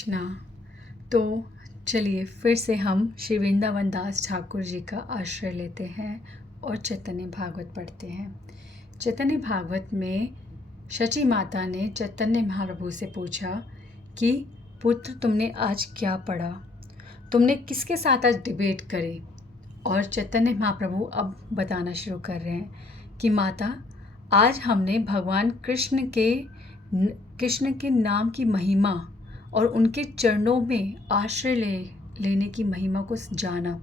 कृष्णा। तो चलिए फिर से हम श्री वृंदावन दास ठाकुर जी का आश्रय लेते हैं और चैतन्य भागवत पढ़ते हैं। चैतन्य भागवत में शची माता ने चैतन्य महाप्रभु से पूछा कि पुत्र तुमने आज क्या पढ़ा, तुमने किसके साथ आज डिबेट करी। और चैतन्य महाप्रभु अब बताना शुरू कर रहे हैं कि माता आज हमने भगवान कृष्ण के नाम की महिमा और उनके चरणों में आश्रय लेने की महिमा को जाना।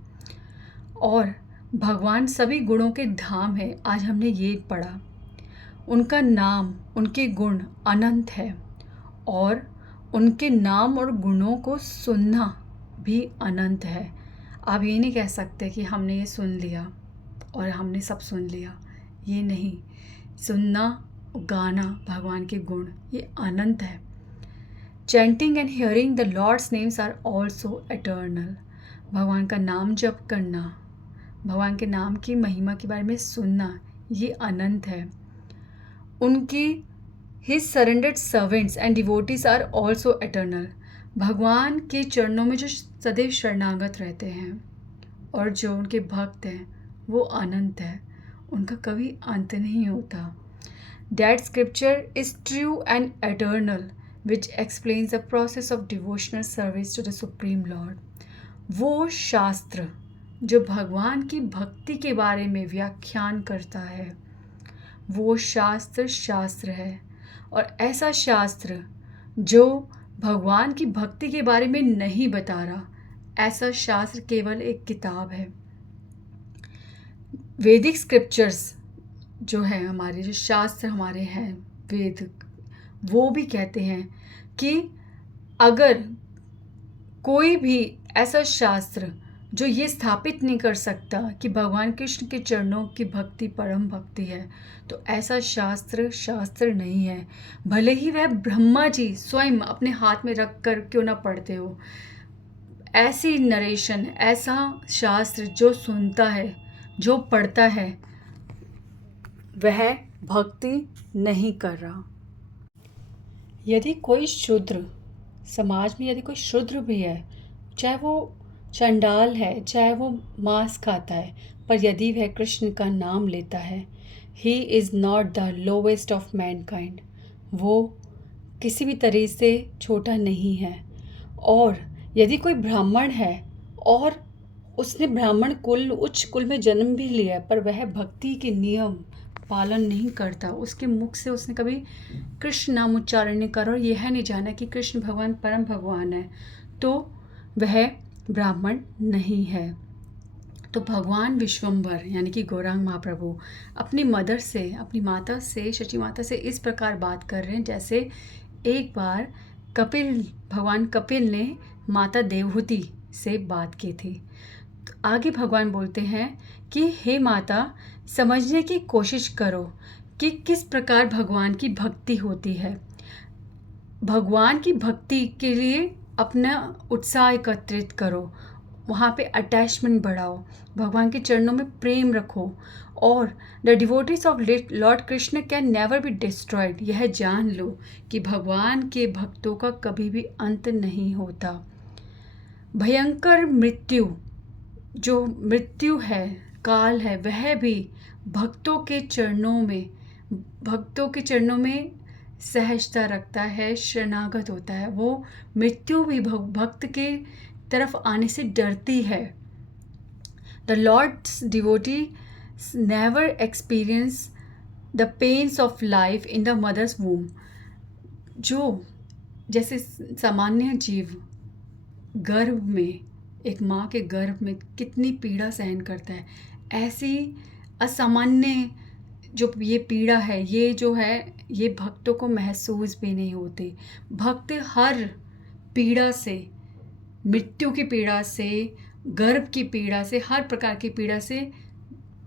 और भगवान सभी गुणों के धाम है, आज हमने ये पढ़ा। उनका नाम, उनके गुण अनंत है और उनके नाम और गुणों को सुनना भी अनंत है। आप ये नहीं कह सकते कि हमने ये सुन लिया और हमने सब सुन लिया, ये नहीं। सुनना, गाना भगवान के गुण ये अनंत है। Chanting and hearing the lord's names are also eternal. भगवान का नाम जप करना, भगवान के नाम की महिमा के बारे में सुनना, ये अनंत है। उनकी his surrendered servants and devotees are also eternal. भगवान के चरणों में जो सदैव शरणागत रहते हैं और जो उनके भक्त हैं वो अनंत है, उनका कभी अंत नहीं होता। That scripture is true and eternal, which explains the process of devotional service to the Supreme Lord. वो शास्त्र जो भगवान की भक्ति के बारे में व्याख्यान करता है, वो शास्त्र है। और ऐसा शास्त्र जो भगवान की भक्ति के बारे में नहीं बता रहा, ऐसा शास्त्र केवल एक किताब है। वैदिक स्क्रिप्चर्स जो है, हमारे जो शास्त्र हमारे हैं वेद, वो भी कहते हैं कि अगर कोई भी ऐसा शास्त्र जो ये स्थापित नहीं कर सकता कि भगवान कृष्ण के चरणों की भक्ति परम भक्ति है, तो ऐसा शास्त्र नहीं है। भले ही वह ब्रह्मा जी स्वयं अपने हाथ में रख कर क्यों ना पढ़ते हो, ऐसी नरेशन, ऐसा शास्त्र जो सुनता है, जो पढ़ता है, वह भक्ति नहीं कर रहा। यदि कोई शूद्र समाज में, यदि कोई शूद्र भी है, चाहे वो चंडाल है, चाहे वो मांस खाता है, पर यदि वह कृष्ण का नाम लेता है, he is not the lowest of Mankind. वो किसी भी तरह से छोटा नहीं है। और यदि कोई ब्राह्मण है और उसने ब्राह्मण कुल, उच्च कुल में जन्म भी लिया है, पर वह भक्ति के नियम पालन नहीं करता, उसके मुख से उसने कभी कृष्ण नाम उच्चारण नहीं करा और यह नहीं जाना कि कृष्ण भगवान परम भगवान है, तो वह ब्राह्मण नहीं है। तो भगवान विश्वम्भर यानी कि गौरांग महाप्रभु अपनी मदर से, अपनी माता से, शची माता से इस प्रकार बात कर रहे हैं जैसे एक बार भगवान कपिल ने माता देवहूति से बात की थी। तो आगे भगवान बोलते हैं कि हे माता, समझने की कोशिश करो कि किस प्रकार भगवान की भक्ति होती है। भगवान की भक्ति के लिए अपना उत्साह एकत्रित करो, वहाँ पे अटैचमेंट बढ़ाओ, भगवान के चरणों में प्रेम रखो। और the devotees of Lord Krishna can never be destroyed. यह जान लो कि भगवान के भक्तों का कभी भी अंत नहीं होता। भयंकर मृत्यु, जो मृत्यु है, काल है, वह भी भक्तों के चरणों में सहजता रखता है, शरणागत होता है। वो मृत्यु भी भक्त के तरफ आने से डरती है। The lord's devotee never experience the pains of life in the mother's womb. जो जैसे सामान्य जीव गर्भ में, एक माँ के गर्भ में कितनी पीड़ा सहन करता है, ऐसी असामान्य जो ये पीड़ा है, ये जो है, ये भक्तों को महसूस भी नहीं होती। भक्त हर पीड़ा से, मृत्यु की पीड़ा से, गर्भ की पीड़ा से, हर प्रकार की पीड़ा से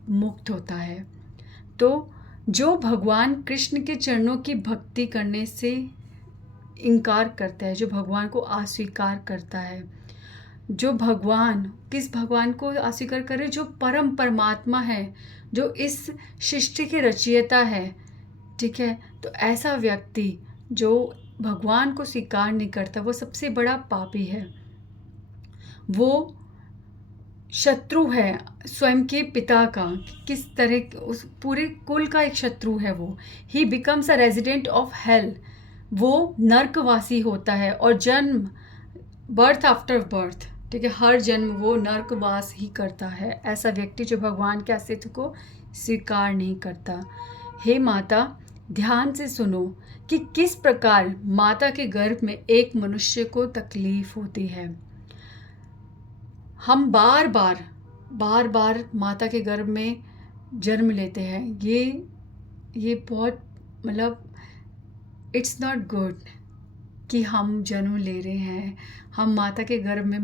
मुक्त होता है। तो जो भगवान कृष्ण के चरणों की भक्ति करने से इनकार करता है, जो भगवान को अस्वीकार करता है, जो किस भगवान को अस्वीकार करे, जो परम परमात्मा है, जो इस सृष्टि के रचयिता है, ठीक है। तो ऐसा व्यक्ति जो भगवान को स्वीकार नहीं करता वो सबसे बड़ा पापी है। वो शत्रु है स्वयं के पिता का। किस तरह उस पूरे कुल का एक शत्रु है वो। ही becomes a resident of hell. वो नर्कवासी होता है और जन्म बर्थ आफ्टर बर्थ, ठीक है, हर जन्म वो नर्कवास ही करता है, ऐसा व्यक्ति जो भगवान के अस्तित्व को स्वीकार नहीं करता। हे माता, ध्यान से सुनो कि किस प्रकार माता के गर्भ में एक मनुष्य को तकलीफ होती है। हम बार बार माता के गर्भ में जन्म लेते हैं। ये बहुत मतलब इट्स नॉट गुड कि हम जन्म ले रहे हैं। हम माता के गर्भ में,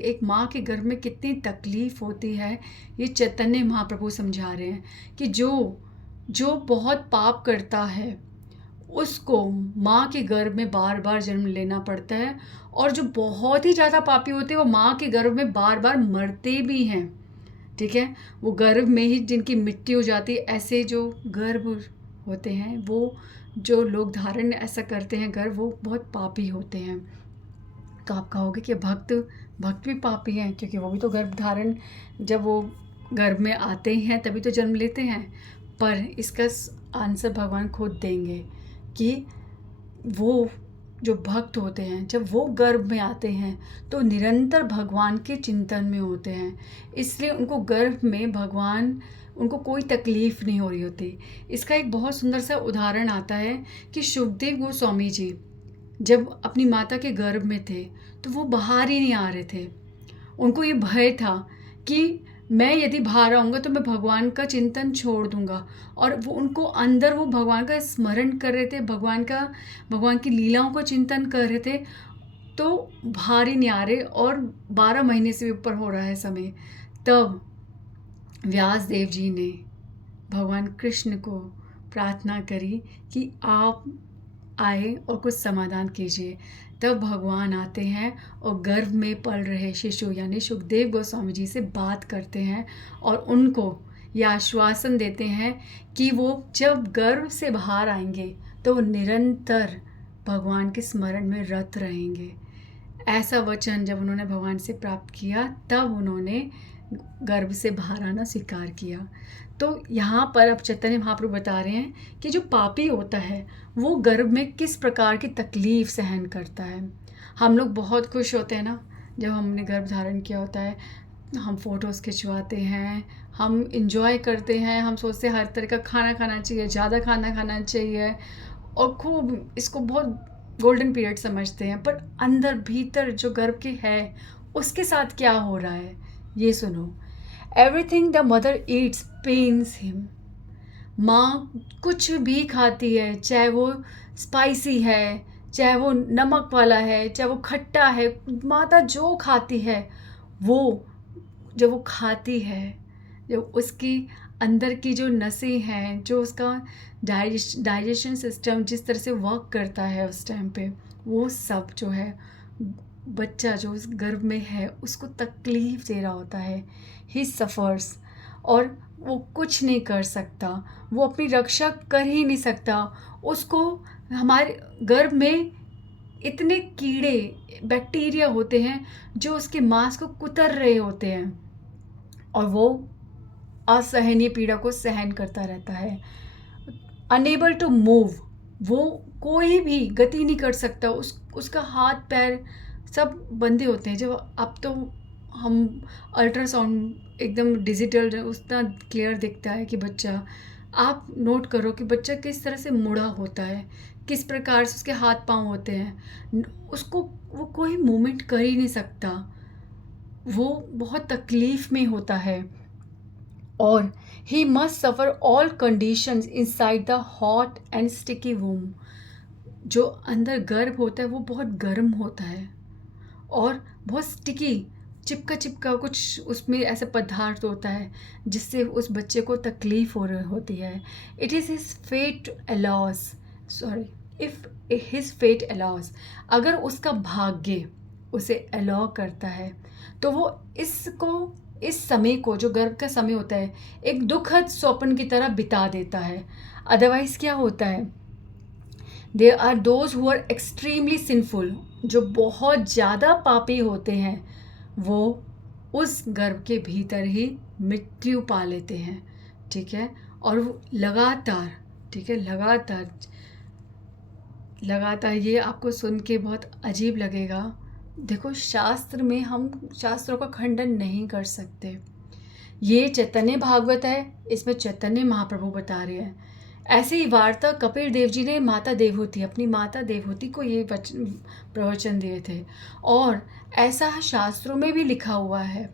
एक माँ के गर्भ में कितनी तकलीफ़ होती है, ये चैतन्य महाप्रभु समझा रहे हैं कि जो बहुत पाप करता है उसको माँ के गर्भ में बार बार जन्म लेना पड़ता है, और जो बहुत ही ज़्यादा पापी होते हैं वो माँ के गर्भ में बार बार मरते भी हैं, ठीक है। वो गर्भ में ही जिनकी मृत्यु हो जाती है, ऐसे जो गर्भ होते हैं, वो जो लोग धारण ऐसा करते हैं गर्भ, वो बहुत पापी होते हैं। तो आप कहोगे कि भक्त भी पापी हैं, क्योंकि वो भी तो गर्भ धारण, जब वो गर्भ में आते हैं तभी तो जन्म लेते हैं। पर इसका आंसर भगवान खुद देंगे कि वो जो भक्त होते हैं जब वो गर्भ में आते हैं तो निरंतर भगवान के चिंतन में होते हैं, इसलिए उनको गर्भ में भगवान, उनको कोई तकलीफ़ नहीं हो रही होती। इसका एक बहुत सुंदर सा उदाहरण आता है कि शुकदेव गोस्वामी जी जब अपनी माता के गर्भ में थे तो वो बाहर ही नहीं आ रहे थे। उनको ये भय था कि मैं यदि बाहर आऊँगा तो मैं भगवान का चिंतन छोड़ दूँगा, और वो उनको अंदर वो भगवान का स्मरण कर रहे थे, भगवान की लीलाओं का चिंतन कर रहे थे, तो बाहर ही नहीं आ रहे, और 12 महीने से भी ऊपर हो रहा है समय। तब व्यास देव जी ने भगवान कृष्ण को प्रार्थना करी कि आप आए और कुछ समाधान कीजिए। तब भगवान आते हैं और गर्भ में पल रहे शिशु यानी सुखदेव गोस्वामी जी से बात करते हैं और उनको यह आश्वासन देते हैं कि वो जब गर्भ से बाहर आएंगे तो वो निरंतर भगवान के स्मरण में रत रहेंगे। ऐसा वचन जब उन्होंने भगवान से प्राप्त किया तब उन्होंने गर्भ से बाहर आना स्वीकार किया। तो यहाँ पर अब चैतन्य महाप्रभु बता रहे हैं कि जो पापी होता है वो गर्भ में किस प्रकार की तकलीफ़ सहन करता है। हम लोग बहुत खुश होते हैं ना जब हमने गर्भ धारण किया होता है, हम फ़ोटोज़ खिंचवाते हैं, हम इंजॉय करते हैं, हम सोचते हैं हर तरह का खाना खाना चाहिए, ज़्यादा खाना खाना चाहिए, और खूब इसको बहुत गोल्डन पीरियड समझते हैं। पर अंदर भीतर जो गर्भ के है उसके साथ क्या हो रहा है ये सुनो। Everything the mother eats pains him. माँ कुछ भी खाती है, चाहे वो स्पाइसी है, चाहे वो नमक वाला है, चाहे वो खट्टा है, माता जो खाती है वो जब वो खाती है, जब उसकी अंदर की जो नसें हैं, जो उसका डाइजेशन सिस्टम जिस तरह से वर्क करता है उस टाइम पे, वो सब जो है बच्चा जो उस गर्भ में है उसको तकलीफ़ दे रहा होता है। ही सफ़र्स, और वो कुछ नहीं कर सकता, वो अपनी रक्षा कर ही नहीं सकता। उसको हमारे गर्भ में इतने कीड़े बैक्टीरिया होते हैं जो उसके मांस को कुतर रहे होते हैं, और वो असहनीय पीड़ा को सहन करता रहता है। अनेबल टू मूव, वो कोई भी गति नहीं कर सकता, उसका हाथ पैर सब बंधे होते हैं। जब अब तो हम अल्ट्रासाउंड एकदम डिजिटल उतना क्लियर दिखता है कि बच्चा, आप नोट करो कि बच्चा किस तरह से मुड़ा होता है, किस प्रकार से उसके हाथ पांव होते हैं, उसको वो कोई मूवमेंट कर ही नहीं सकता, वो बहुत तकलीफ़ में होता है। और he must suffer all conditions inside the hot and sticky womb. जो अंदर गर्भ होता है वो बहुत गर्म होता है और बहुत स्टिकी, चिपका कुछ उसमें ऐसा पदार्थ होता है जिससे उस बच्चे को तकलीफ़ हो रही होती है। It is his fate allows, sorry, if his fate allows, अगर उसका भाग्य उसे अलाउ करता है तो वो इस समय को, जो गर्भ का समय होता है, एक दुखद स्वप्न की तरह बिता देता है। अदरवाइज़ क्या होता है, they are those who are extremely sinful, जो बहुत ज़्यादा पापी होते हैं वो उस गर्भ के भीतर ही मृत्यु पा लेते हैं, ठीक है। और वो लगातार, ठीक है, लगातार लगातार, ये आपको सुन के बहुत अजीब लगेगा। देखो, शास्त्र में हम शास्त्रों का खंडन नहीं कर सकते। ये चैतन्य भागवत है, इसमें चैतन्य महाप्रभु बता रहे हैं। ऐसे ही वार्ता कपिल देव जी ने माता देवहूति, अपनी माता देवहूति को ये प्रवचन दिए थे, और ऐसा शास्त्रों में भी लिखा हुआ है।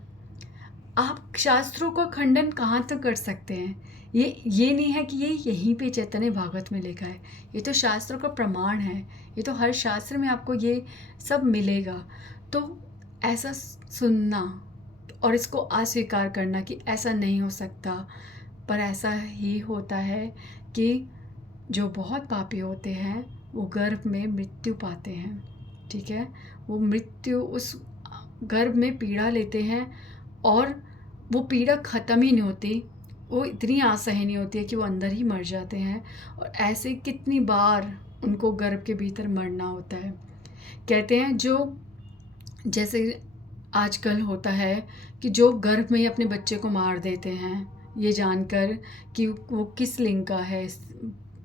आप शास्त्रों का खंडन कहाँ तक कर सकते हैं? ये नहीं है कि ये यहीं पे चैतन्य भागवत में लिखा है, ये तो शास्त्रों का प्रमाण है, ये तो हर शास्त्र में आपको ये सब मिलेगा। तो ऐसा सुनना और इसको अस्वीकार करना कि ऐसा नहीं हो सकता, पर ऐसा ही होता है कि जो बहुत पापी होते हैं वो गर्भ में मृत्यु पाते हैं, ठीक है। वो मृत्यु, उस गर्भ में पीड़ा लेते हैं और वो पीड़ा ख़त्म ही नहीं होती, वो इतनी असहनीय होती है कि वो अंदर ही मर जाते हैं। और ऐसे कितनी बार उनको गर्भ के भीतर मरना होता है। कहते हैं जो, जैसे आजकल होता है कि जो गर्भ में ही अपने बच्चे को मार देते हैं ये जानकर कि वो किस लिंग का है,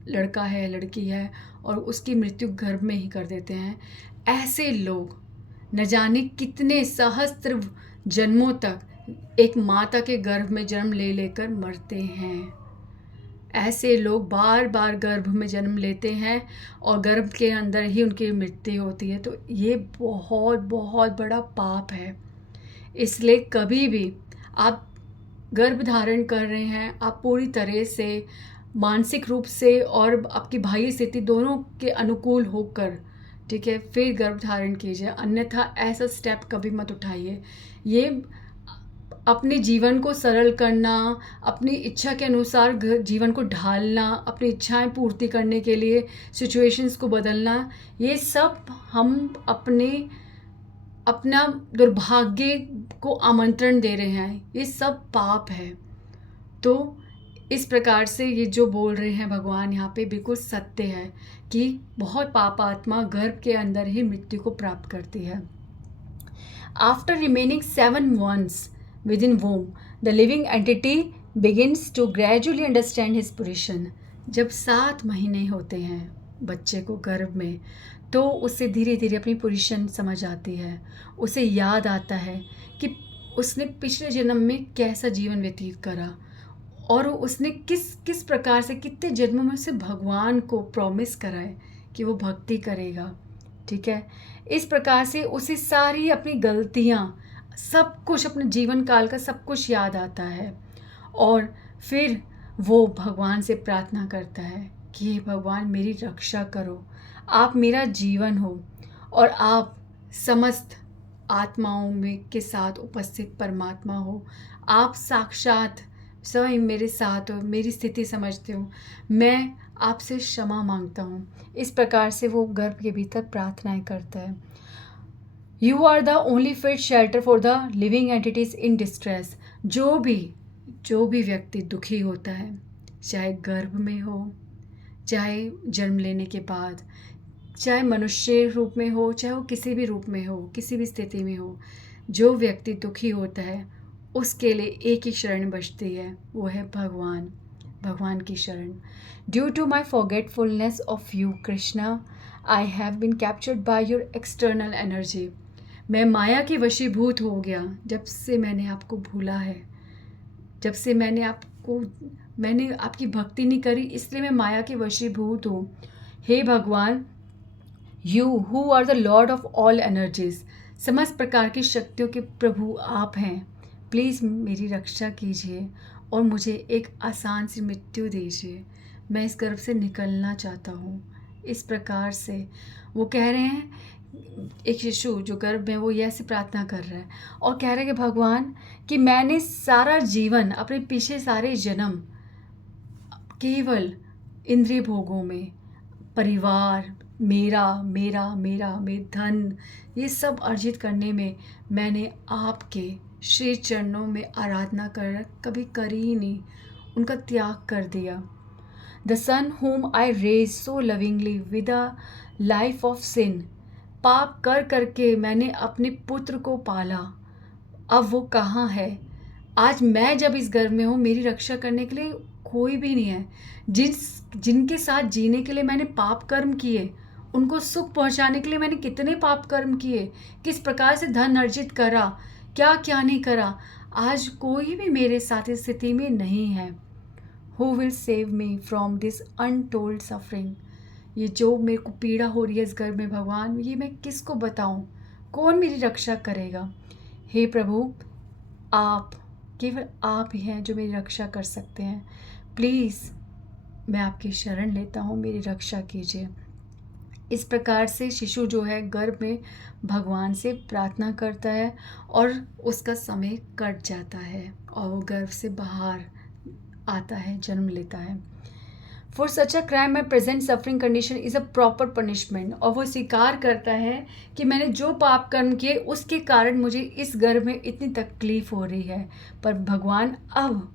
लड़का है लड़की है, और उसकी मृत्यु गर्भ में ही कर देते हैं। ऐसे लोग न जाने कितने सहस्त्र जन्मों तक एक माता के गर्भ में जन्म ले लेकर मरते हैं। ऐसे लोग बार बार गर्भ में जन्म लेते हैं और गर्भ के अंदर ही उनकी मृत्यु होती है। तो ये बहुत बहुत बड़ा पाप है। इसलिए कभी भी आप गर्भ धारण कर रहे हैं, आप पूरी तरह से मानसिक रूप से और आपकी बाह्य स्थिति दोनों के अनुकूल होकर, ठीक है, फिर गर्भ धारण कीजिए, अन्यथा ऐसा स्टेप कभी मत उठाइए। ये अपने जीवन को सरल करना, अपनी इच्छा के अनुसार जीवन को ढालना, अपनी इच्छाएं पूर्ति करने के लिए सिचुएशंस को बदलना, ये सब हम अपना दुर्भाग्य को आमंत्रण दे रहे हैं। ये सब पाप है। तो इस प्रकार से ये जो बोल रहे हैं भगवान यहाँ पे बिल्कुल सत्य है कि बहुत पाप आत्मा गर्भ के अंदर ही मृत्यु को प्राप्त करती है। After remaining 7 months within womb, the living entity begins to gradually understand his position. जब 7 महीने होते हैं बच्चे को गर्भ में, तो उसे धीरे धीरे अपनी पोजीशन समझ आती है। उसे याद आता है कि उसने पिछले जन्म में कैसा जीवन व्यतीत करा और उसने किस प्रकार से कितने जन्मों में उसे भगवान को प्रॉमिस करा है कि वो भक्ति करेगा, ठीक है। इस प्रकार से उसे सारी अपनी गलतियाँ, सब कुछ, अपने जीवन काल का सब कुछ याद आता है और फिर वो भगवान से प्रार्थना करता है कि हे भगवान, मेरी रक्षा करो, आप मेरा जीवन हो और आप समस्त आत्माओं में के साथ उपस्थित परमात्मा हो। आप साक्षात स्वयं मेरे साथ हो, मेरी स्थिति समझते हो, मैं आपसे क्षमा मांगता हूँ। इस प्रकार से वो गर्भ के भीतर प्रार्थनाएं करता है। You are the only fit shelter for the living entities in distress. जो भी व्यक्ति दुखी होता है, चाहे गर्भ में हो, चाहे जन्म लेने के बाद, चाहे मनुष्य रूप में हो, चाहे वो किसी भी रूप में हो, किसी भी स्थिति में हो, जो व्यक्ति दुखी होता है उसके लिए एक ही शरण बचती है, वो है भगवान की शरण। Due to my forgetfulness of you Krishna, I have been captured by your external energy. मैं माया के वशीभूत हो गया जब से मैंने आपको भूला है, जब से मैंने आपकी भक्ति नहीं करी, इसलिए मैं माया के वशीभूत हूँ। हे भगवान, you who are the lord of all energies, समस्त प्रकार की शक्तियों के प्रभु आप हैं। प्लीज़ मेरी रक्षा कीजिए और मुझे एक आसान सी मृत्यु दीजिए। मैं इस गर्भ से निकलना चाहता हूँ। इस प्रकार से वो कह रहे हैं, एक शिशु जो गर्भ में, वो ये ऐसे प्रार्थना कर रहा है और कह रहा है कि भगवान, कि मैंने सारा जीवन, अपने पीछे सारे जन्म केवल इंद्रिय भोगों में, परिवार, मेरा धन, ये सब अर्जित करने में मैंने आपके श्री चरणों में आराधना कर कभी करी ही नहीं, उनका त्याग कर दिया। The son whom I raised so lovingly with a life of sin, पाप कर करके मैंने अपने पुत्र को पाला, अब वो कहाँ है? आज मैं जब इस गर्भ में हूँ, मेरी रक्षा करने के लिए कोई भी नहीं है। जिनके साथ जीने के लिए मैंने पाप कर्म किए, उनको सुख पहुँचाने के लिए मैंने कितने पाप कर्म किए, किस प्रकार से धन अर्जित करा, क्या क्या नहीं करा, आज कोई भी मेरे साथ इस स्थिति में नहीं है। Who will save me from this untold suffering? ये जो मेरे को पीड़ा हो रही है इस गर्भ में भगवान, ये मैं किसको बताऊं? कौन मेरी रक्षा करेगा? हे प्रभु, आप, केवल आप ही हैं जो मेरी रक्षा कर सकते हैं। प्लीज़ मैं आपकी शरण लेता हूँ, मेरी रक्षा कीजिए। इस प्रकार से शिशु जो है गर्भ में भगवान से प्रार्थना करता है और उसका समय कट जाता है और वो गर्भ से बाहर आता है, जन्म लेता है। For such a crime my present suffering condition is a proper punishment, और वो स्वीकार करता है कि मैंने जो पाप कर्म किए उसके कारण मुझे इस गर्भ में इतनी तकलीफ़ हो रही है, पर भगवान अब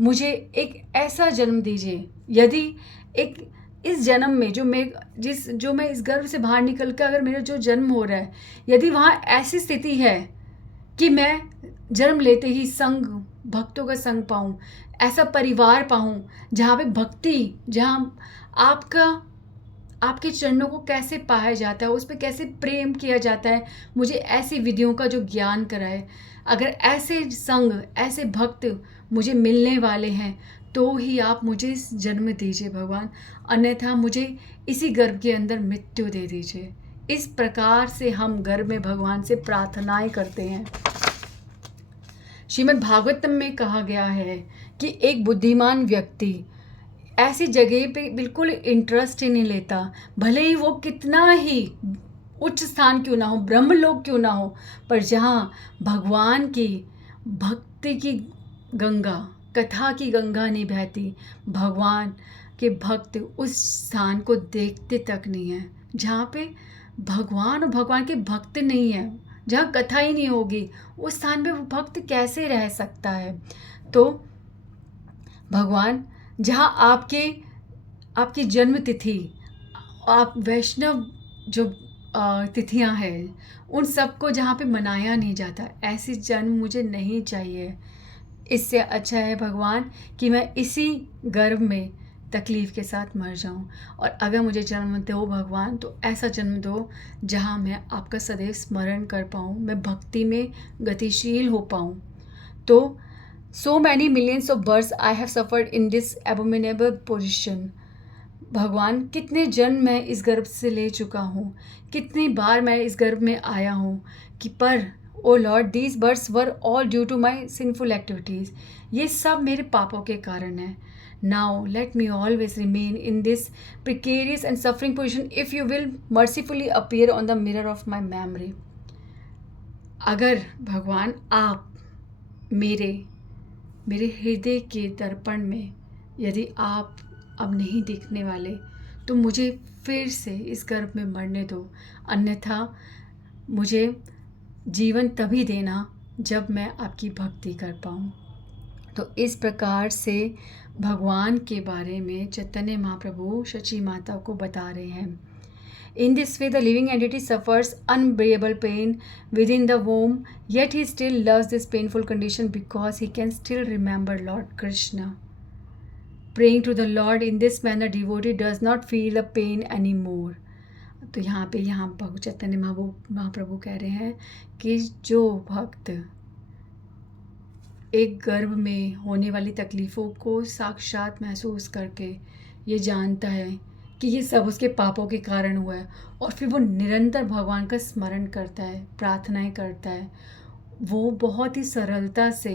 मुझे एक ऐसा जन्म दीजिए, यदि एक इस जन्म में जो मैं इस गर्भ से बाहर निकल कर अगर मेरा जो जन्म हो रहा है, यदि वहाँ ऐसी स्थिति है कि मैं जन्म लेते ही भक्तों का संग पाऊँ, ऐसा परिवार पाऊँ जहाँ पे भक्ति, जहाँ आपके चरणों को कैसे पाया जाता है, उस पर कैसे प्रेम किया जाता है, मुझे ऐसी विधियों का जो ज्ञान कराए। अगर ऐसे संग, ऐसे भक्त मुझे मिलने वाले हैं तो ही आप मुझे इस जन्म दीजिए भगवान, अन्यथा मुझे इसी गर्भ के अंदर मृत्यु दे दीजिए। इस प्रकार से हम गर्भ में भगवान से प्रार्थनाएं करते हैं। श्रीमद् भागवतम में कहा गया है कि एक बुद्धिमान व्यक्ति ऐसी जगह पे बिल्कुल इंटरेस्ट ही नहीं लेता, भले ही वो कितना ही उच्च स्थान क्यों ना हो, ब्रह्मलोक क्यों ना हो, पर जहाँ भगवान की भक्ति की गंगा, कथा की गंगा नहीं बहती, भगवान के भक्त उस स्थान को देखते तक नहीं है। जहाँ पे भगवान और भगवान के भक्त नहीं है, जहाँ कथा ही नहीं होगी, उस स्थान पे वो भक्त कैसे रह सकता है? तो भगवान, जहाँ आपकी जन्म तिथि, आप वैष्णव जो तिथियां हैं, उन सबको जहाँ पे मनाया नहीं जाता, ऐसी जन्म मुझे नहीं चाहिए। इससे अच्छा है भगवान कि मैं इसी गर्भ में तकलीफ़ के साथ मर जाऊं, और अगर मुझे जन्म दो भगवान तो ऐसा जन्म दो जहां मैं आपका सदैव स्मरण कर पाऊं, मैं भक्ति में गतिशील हो पाऊं। तो so many millions of births I have suffered in this abominable position. भगवान, कितने जन्म मैं इस गर्भ से ले चुका हूँ, कितनी बार मैं इस गर्भ में आया हूँ कि पर O lord, these births were all due to my sinful activities. ये सब मेरे पापों के कारण है। Now let me always remain in this precarious and suffering position if you will mercifully appear on the mirror of my memory. अगर भगवान आप मेरे हृदय के दर्पण में यदि आप अब नहीं दिखने वाले, तो मुझे फिर से इस गर्भ में मरने दो, अन्यथा मुझे जीवन तभी देना जब मैं आपकी भक्ति कर पाऊँ। तो इस प्रकार से भगवान के बारे में चैतन्य महाप्रभु शची माता को बता रहे हैं। In this way, the living entity suffers unbearable pain within the womb, yet he still loves this painful condition because he can still remember Lord Krishna. Praying to the Lord in this manner, devotee does not feel the pain anymore. तो यहाँ चैतन्य महाप्रभु कह रहे हैं कि जो भक्त एक गर्भ में होने वाली तकलीफ़ों को साक्षात महसूस करके ये जानता है कि ये सब उसके पापों के कारण हुआ है, और फिर वो निरंतर भगवान का स्मरण करता है, प्रार्थनाएं करता है, वो बहुत ही सरलता से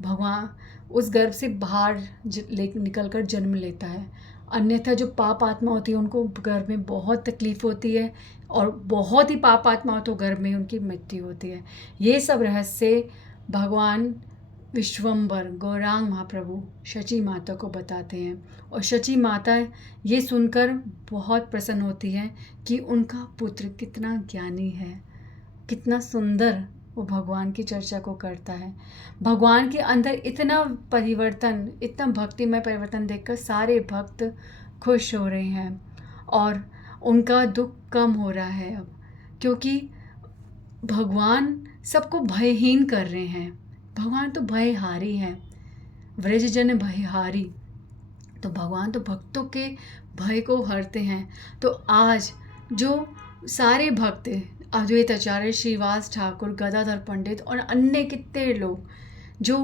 भगवान उस गर्भ से बाहर निकल कर जन्म लेता है। अन्यथा जो पाप आत्मा होती है उनको गर्भ में बहुत तकलीफ़ होती है, और बहुत ही पाप आत्मा हो तो गर्भ में उनकी मृत्यु होती है। ये सब रहस्य भगवान विश्वम्बर गौरांग महाप्रभु शची माता को बताते हैं, और शची माता ये सुनकर बहुत प्रसन्न होती है कि उनका पुत्र कितना ज्ञानी है, कितना सुंदर वो भगवान की चर्चा को करता है। भगवान के अंदर इतना परिवर्तन, इतना भक्तिमय परिवर्तन देखकर सारे भक्त खुश हो रहे हैं और उनका दुख कम हो रहा है अब, क्योंकि भगवान सबको भयहीन कर रहे हैं। भगवान तो भयहारी हैं, व्रजजन भयहारी। तो भगवान तो भक्तों के भय को हरते हैं। तो आज जो सारे भक्त, अद्वैत आचार्य श्रीवास ठाकुर, गदाधर पंडित और अन्य कितने लोग जो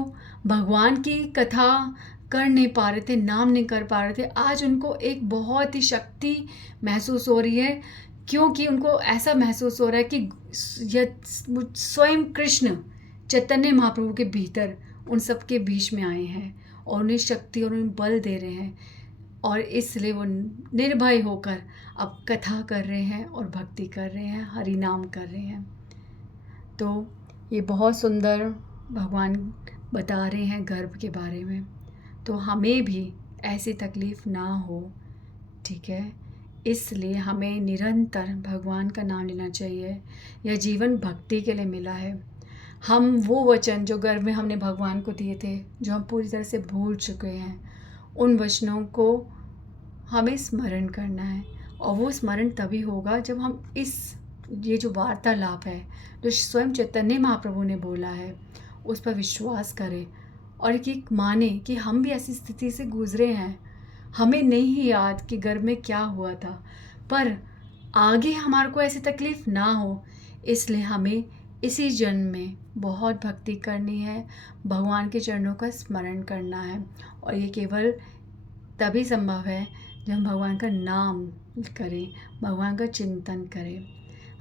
भगवान की कथा कर नहीं पा रहे थे, नाम नहीं कर पा रहे थे, आज उनको एक बहुत ही शक्ति महसूस हो रही है, क्योंकि उनको ऐसा महसूस हो रहा है कि यह स्वयं कृष्ण चैतन्य महाप्रभु के भीतर उन सबके बीच में आए हैं और उन्हें शक्ति और उन्हें बल दे रहे हैं, और इसलिए वो निर्भय होकर अब कथा कर रहे हैं और भक्ति कर रहे हैं, हरि नाम कर रहे हैं। तो ये बहुत सुंदर भगवान बता रहे हैं गर्भ के बारे में। तो हमें भी ऐसी तकलीफ़ ना हो, ठीक है, इसलिए हमें निरंतर भगवान का नाम लेना चाहिए। यह जीवन भक्ति के लिए मिला है। हम वो वचन जो गर्भ में हमने भगवान को दिए थे, जो हम पूरी तरह से भूल चुके हैं, उन वचनों को हमें स्मरण करना है। और वो स्मरण तभी होगा जब हम ये जो वार्तालाप है, जो स्वयं चैतन्य महाप्रभु ने बोला है, उस पर विश्वास करें और ये माने कि हम भी ऐसी स्थिति से गुजरे हैं। हमें नहीं याद कि गर्भ में क्या हुआ था, पर आगे हमारे को ऐसी तकलीफ़ ना हो, इसलिए हमें इसी जन्म में बहुत भक्ति करनी है, भगवान के चरणों का स्मरण करना है। और ये केवल तभी संभव है जब हम भगवान का नाम करें, भगवान का चिंतन करें।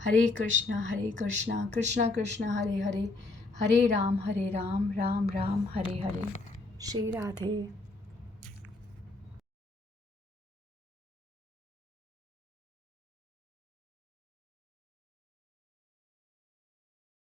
हरे कृष्णा कृष्णा कृष्णा हरे हरे, हरे राम राम राम हरे हरे। श्री राधे।